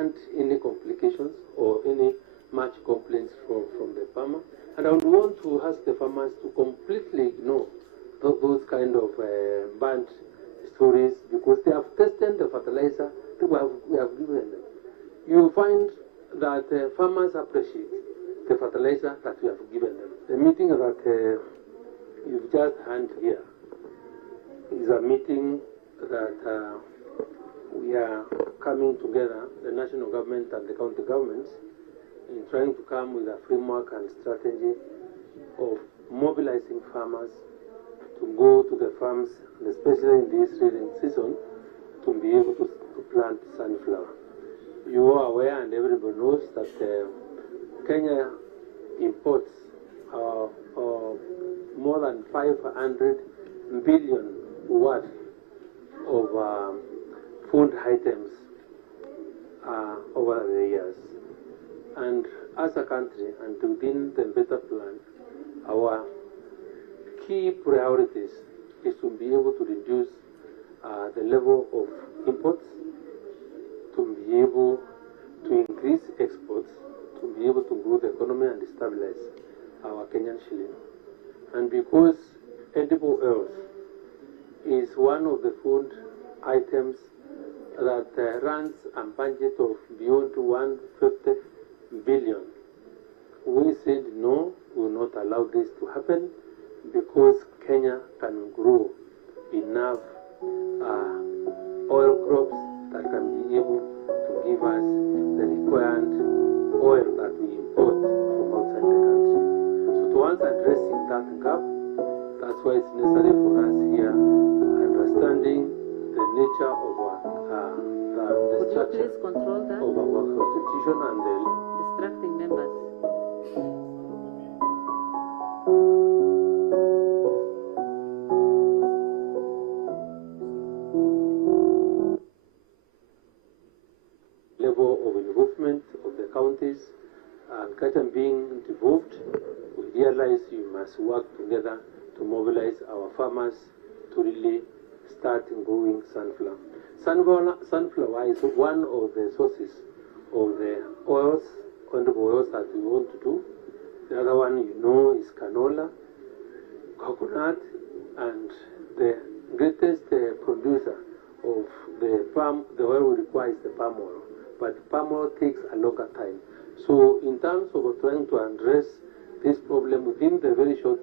aren't any complications or any much complaints from the farmer. And I would want to ask the farmers to completely ignore those kind of bad stories, because they have tested the fertilizer that we have given them. You find that farmers appreciate the fertilizer that we have given them. The meeting that you've just had here is a meeting that we are coming together, the national government and the county governments, in trying to come with a framework and strategy of mobilizing farmers to go to the farms, and especially in this rainy season, to be able to plant sunflower. You are aware, and everybody knows, that Kenya imports more than 500 billion worth of food items over the years. And as a country, and within the better plan, our key priorities is to be able to reduce the level of imports, to be able to increase exports, to be able to grow the economy and stabilize our Kenyan shilling. And because edible oils is one of the food items that runs a budget of beyond 150 billion, we said no, we will not allow this to happen, because Kenya can grow enough oil crops that can be able to give us the required oil that we import from outside the country. So towards addressing that gap, that's why it's necessary for us here, understanding the nature of our the structure of our constitution and the distracting members. level of involvement of the counties, and Agriculture being involved, we realize we must work together to mobilize our farmers to really start growing sunflower. Sunflower is one of the sources of the oils, edible oils that we want to do. The other one, you know, is canola, coconut, and the greatest producer of the palm, the oil we require is the palm oil. But palm oil takes a longer time. So in terms of trying to address this problem within the very short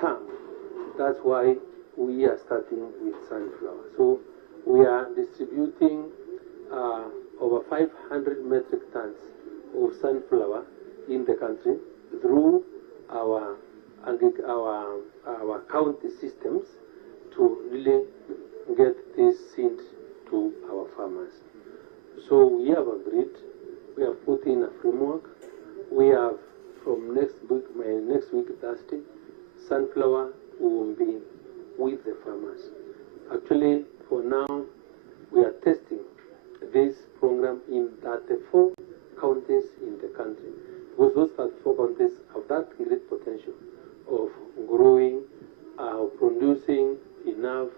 term, that's why we are starting with sunflower. So we are distributing over 500 metric tons of sunflower in the country through our county systems to really get this seed to our farmers. So we have agreed, we have put in a framework. We have, from next week Thursday, sunflower will be with the farmers. Actually, for now, we are testing this program in 34 counties in the country, because those 34 counties have that great potential of growing, producing enough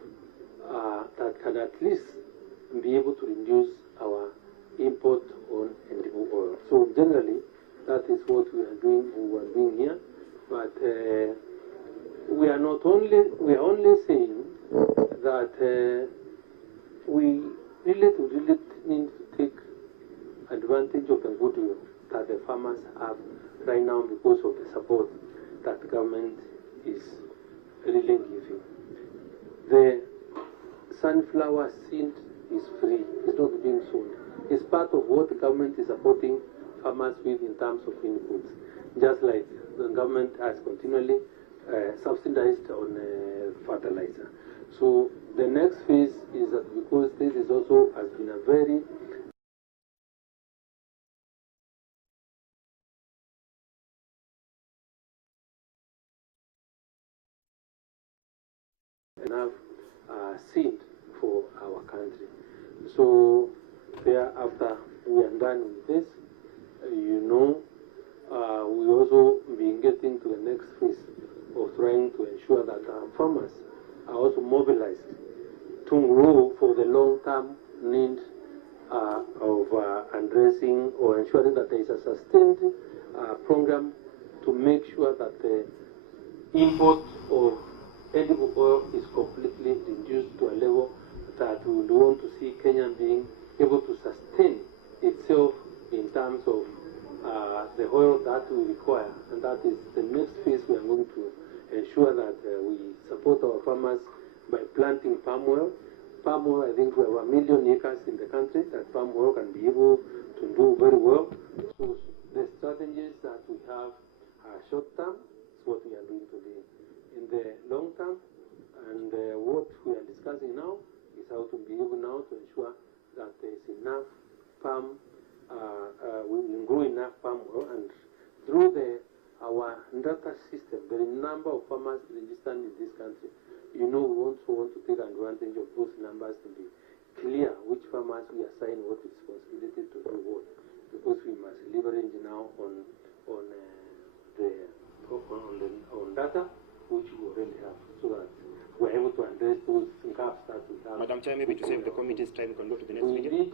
that can at least be able to reduce our import on edible oil. So generally, that is what we are doing here. But we are only saying that we really need to take advantage of the goodwill that the farmers have right now because of the support that the government is really giving. The sunflower seed is free, it's not being sold. It's part of what the government is supporting farmers with in terms of inputs, just like the government has continually subsidized on fertilizer. So the next phase is that, because this is also has been a very enough seed for our country. So thereafter we are done with this, you know, we also been getting to the next phase of trying to ensure that our farmers are also mobilized to grow for the long-term need of addressing addressing or ensuring that there is a sustained program to make sure that the import of edible oil is completely reduced to a level that we would want to see Kenya being able to sustain itself in terms of the oil that we require. And that is the next phase. We are going to ensure that we support our farmers by planting palm oil. Palm oil, I think we have 1 million acres in the country that palm oil can be able to do very well. So the strategies that we have are short term, is what we are doing today. In the long term, and what we are discussing now is how to be able now to ensure that there is enough palm, we can grow enough palm oil, and through our data system, there are a number of farmers registered in this country. We also want to take advantage of those numbers to be clear which farmers we assign what responsibility to do what, because we must leverage now on data which we already have, so that we're able to address those gaps that we have. Madam Chair, maybe to save the committee's time, can go to the next video. We need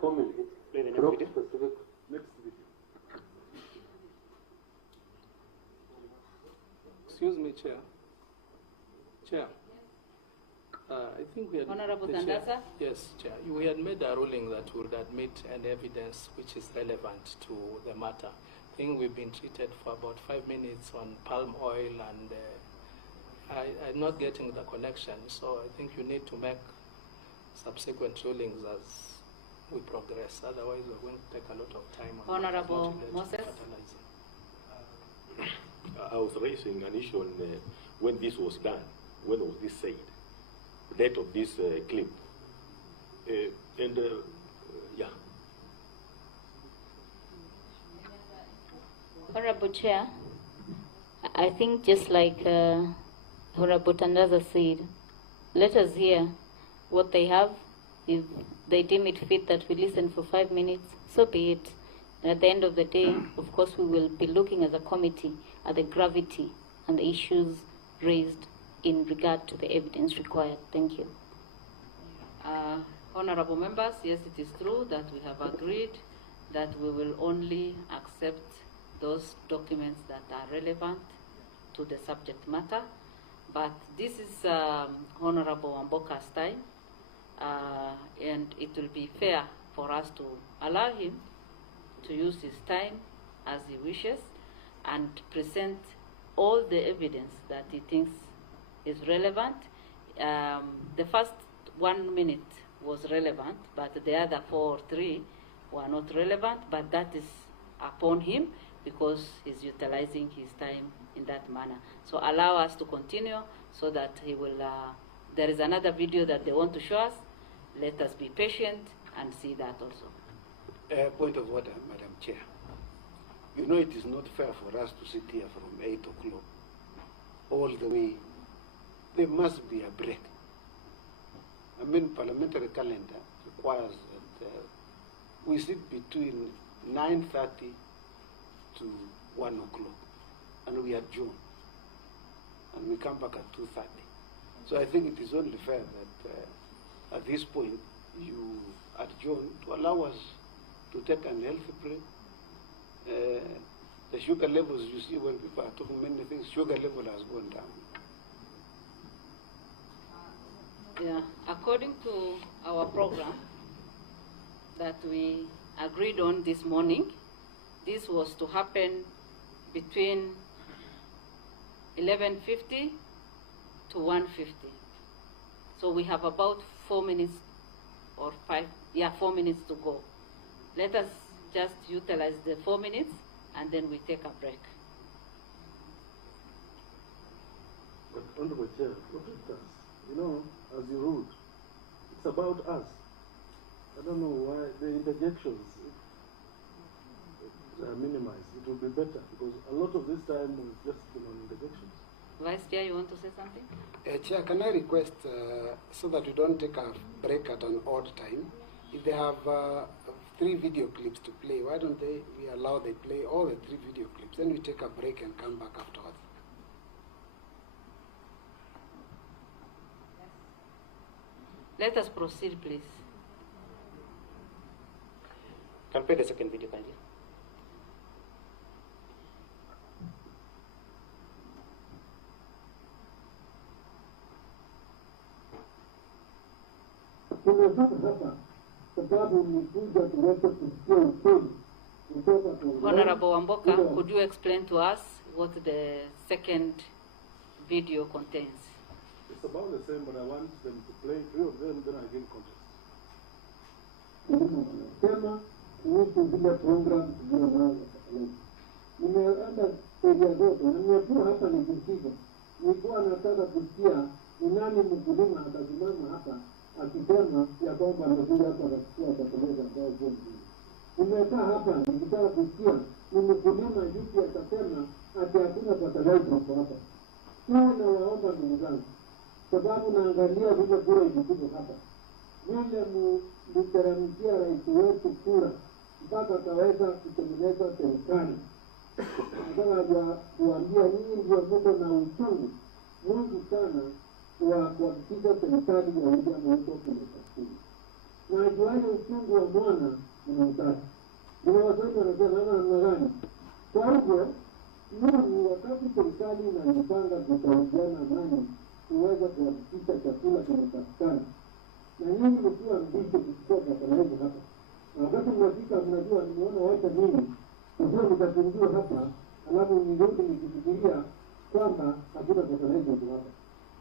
4 minutes. Play the next video. Specific. Next video. Excuse me, Chair. Chair, I think we had... Honorable Tandaza? Yes, Chair. We had made a ruling that we would admit an evidence which is relevant to the matter. I think we've been treated for about 5 minutes on palm oil, and I'm not getting the connection, so I think you need to make subsequent rulings as we progress. Otherwise, we're going to take a lot of time. Honorable Moses? I was raising an issue on when this was done. When was this said? The date of this clip. Yeah. Honorable Chair, I think just like Honorable Tandaza said, let us hear what they have. If they deem it fit that we listen for 5 minutes, so be it. And at the end of the day, of course, we will be looking as a committee at the gravity and the issues raised in regard to the evidence required. Thank you. Honorable members, yes, it is true that we have agreed that we will only accept those documents that are relevant to the subject matter. But this is Honorable Wamboka's time, and it will be fair for us to allow him to use his time as he wishes and present all the evidence that he thinks is relevant. The first 1 minute was relevant, but the other 4 or 3 were not relevant, but that is upon him because he's utilizing his time in that manner. So allow us to continue so that he will, there is another video that they want to show us. Let us be patient and see that also. Point of order, Madam Chair. You know it is not fair for us to sit here from 8 o'clock all the way. There must be a break. I mean, parliamentary calendar requires that we sit between 9:30 to 1 o'clock, and we adjourn, and we come back at 2:30. So I think it is only fair that at this point you adjourn to allow us to take an healthy break. The sugar levels, you see when people are talking many things, sugar level has gone down. Yeah, according to our program that we agreed on this morning, this was to happen between 11:50 to 1:50. So we have about 4 minutes or 4 minutes to go. Let us just utilize the 4 minutes and then we take a break. But Honorable Chair, protect us. You know, as you ruled, it's about us. I don't know why the interjections are minimized. It would be better because a lot of this time was just on interjections. Vice Chair, you want to say something? Chair, can I request, so that we don't take a break at an odd time, if they have 3 video clips to play, why don't we allow they play all the 3 video clips, then we take a break and come back afterwards. Let us proceed, please. Can play the second video kindly. Tumefika hapa sababu ni kuja tuweze kusikia ukweli kutoka kwa Honorable Wamboka, could you explain to us what the second video contains? It's about the same, but I want them to play 3 of them, then I give context. Sema kuhusu zile program zinazoanza. Nimeenda area zote na nimekuwa hapa nikisikia. Nilikuwa nataka kusikia ni nani mkulima atasimama hapa akisema ya kwamba amekuja hapa kusikia atakeleza kwa ugonjwa. Nimekaa hapa nikitaka kusikia ni mkulima yupi atasema ati hakuna fertilizer kwa hapa. Mimi nawaomba ndugu zangu, sababu naangalia vile kura ilikuwa hapa. Yule mliteremkia rais wetu kura mpaka akaweza kutengeneza serikali. Nataka kuambia nyinyi ndio mko na uchungu mwingi sana wa kuhakikisha serikali ya William Ruto imefanikiwa. Na ajuaje uchungu wa mwana ni mtatu. Ndio wasema wanasema namna gani? Kwa hivyo Mungu wakati serikali inajipanga kutawaliana amani kuweza kuhakikisha chakula kinapatikana. Na nyinyi mkiwa mbishi kuchukua fertilizer hapa. Wakati mnafika mnajua nimeona wote mimi ndio nitafungiwa hapa, alafu nirudi nikifikiria kwamba hakuna fertilizer hapa.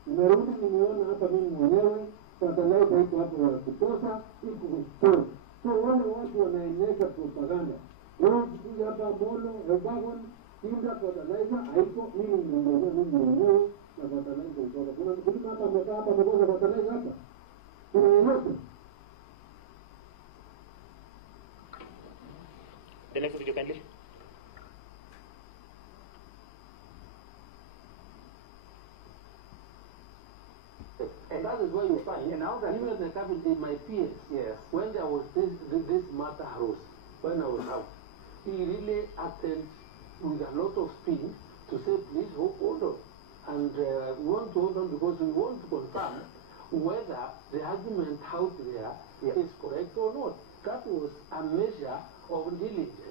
Nimerudi nimeona hapa mimi mwenyewe fertilizer iko hapo ya kutosha, iko store. So wale watu wanaenyesha propaganda. Wao kuja hapa Molo, Rebagon, Kinda fertilizer haiko, mimi mwenyewe na fertilizer kutoka. Kuna mkulima hapa amekaa hapa amekosa fertilizer hapa. Kuna yote. The next video kindly. And that is why you find even the cabinet, my peers, when there was this matter arose, when I was out, he really acted with a lot of speed to say, please hold on. And we want to hold on because we want to confirm whether the argument out there is correct or not. That was a measure of diligence.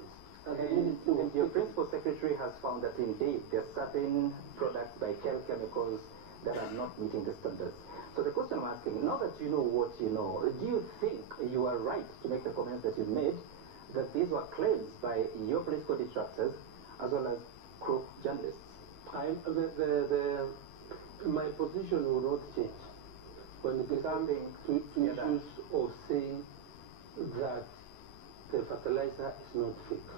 And your principal secretary has found that indeed there are certain products by chemicals that are not meeting the standards. So the question I'm asking, now that you know what you know, do you think you are right to make the comments that you made, that these were claims by your political detractors as well as crook journalists? My position will not change when it comes to issues of saying that the fertilizer is not fake.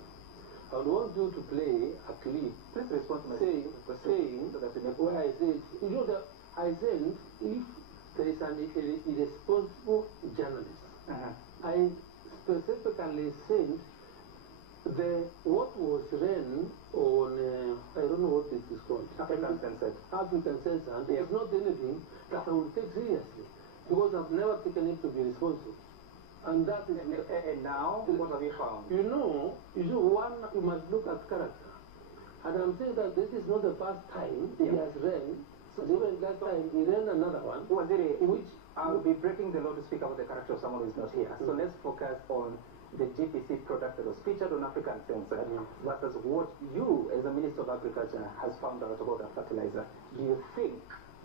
I would want you to play a clip. Please respond to my saying so that you make where I said, you know that I said if there is an irresponsible journalist, I specifically said what was ran on I don't know what it is called. African Censored. African Censored. It's not anything that I will take seriously because I've never taken it to be responsible. And that is and now what have you found? You know, one you must look at character. And I'm saying that this is not the first time he has ran. So even that time he ran another one. Which I'll be breaking the law to speak about the character of someone who is not here. So let's focus on the GPC product that was featured on African Censored versus what you as the Minister of Agriculture has found out about that fertilizer. Do you think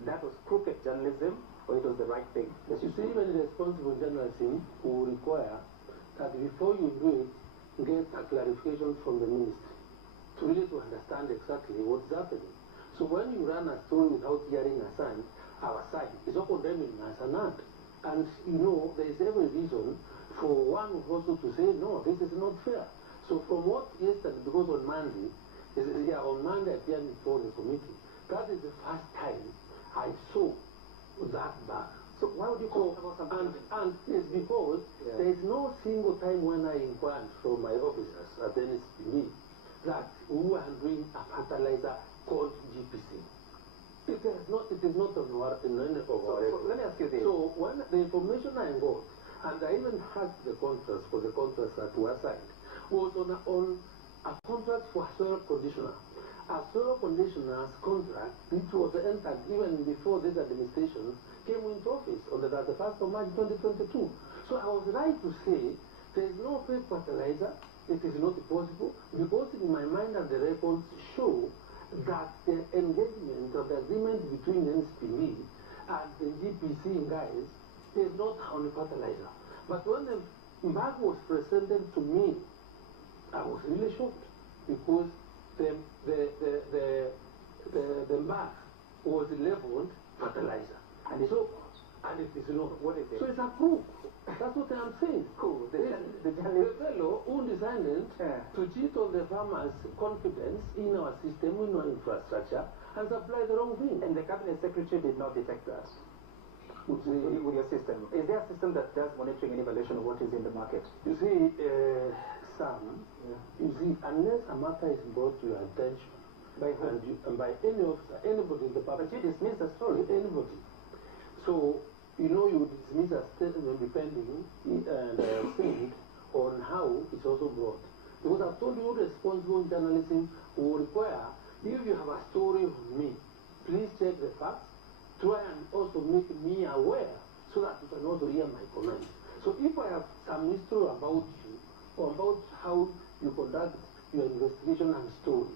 that was crooked journalism or it was the right thing? Yes, you see, even responsible journalism will require that before you do it, get a clarification from the ministry to really to understand exactly what's happening. So when you run a story without hearing our side, it's not condemning us an act. And you know, there is every reason for one also to say, no, this is not fair. So from what yesterday, because on Monday I appeared before the committee, that is the first time I saw that back. So why would you talk about something? And it's because there is no single time when I inquired from my officers at NSPB that we are doing a fertilizer called GPC. It is not in any of our records. So let me ask you this. So when the information I got, and I even had the contracts for the contracts that were signed, was on a contract for soil conditioner. A soil conditioner's contract, which was entered even before this administration came into office on the 1st of March 2022. So I was right to say There is no fake fertilizer. It is not possible because in my mind and the records show that the engagement of the agreement between NSPB and the GPC guys is not on fertilizer. But when the bag was presented to me, I was really shocked because the bag was labeled fertilizer. And so, and it is not. What is it? So it's a proof. That's what I'm saying. Cool. The fellow who decided to cheat on the farmers' confidence in our system, in our infrastructure, and supply the wrong thing. And the cabinet secretary did not detect that with your system. Is there a system that does monitoring and evaluation of what is in the market? You see, Sam, you see, unless a matter is brought to your attention by whom? And by any officer, anybody in the public, but you dismiss the story. Anybody. So, you know, you dismiss a statement depending and think on how it's also brought. Because I've told you, responsible journalism will require, if you have a story on me, please check the facts, try and also make me aware so that you can also hear my comments. So if I have some history about you, or about how you conduct your investigation and story,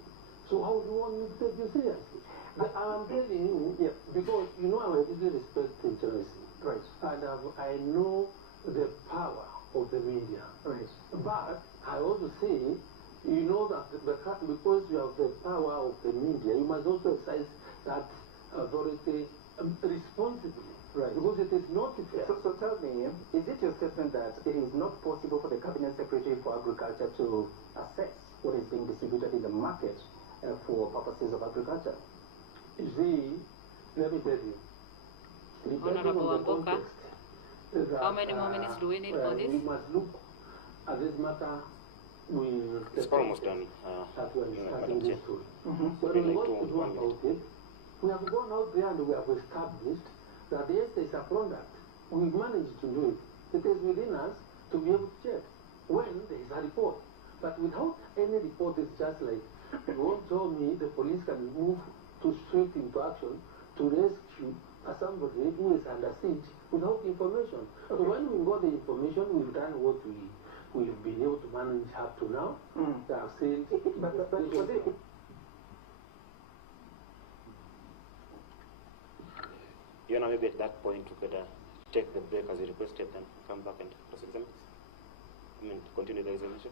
so how do you want me to take you seriously? But I'm telling you, because you know I really respect journalism. Right. And I know the power of the media. Right. But I also say, you know that because you have the power of the media, you must also exercise that authority responsibly. Right. Because it is not fair. So tell me, is it your statement that it is not possible for the Cabinet Secretary for Agriculture to assess what is being distributed in the market for purposes of agriculture? You see, let me tell you. Honorable Wamboka, how many more minutes do we need for this? We must look at this matter with It's almost done. that we are starting this story. So But we we like want to do about it. We have gone out there and we have established that yes, there is a product. We've managed to do it. It is within us to be able to check when there is a report. But without any report, it's just like you won't tell me the police can move to straight into action to rescue somebody who is under siege without information. So when we got the information, we've done what we've been able to manage up to now. They have said, You know, maybe at that point we could take the break as you requested and come back and proceed. I mean, continue the examination.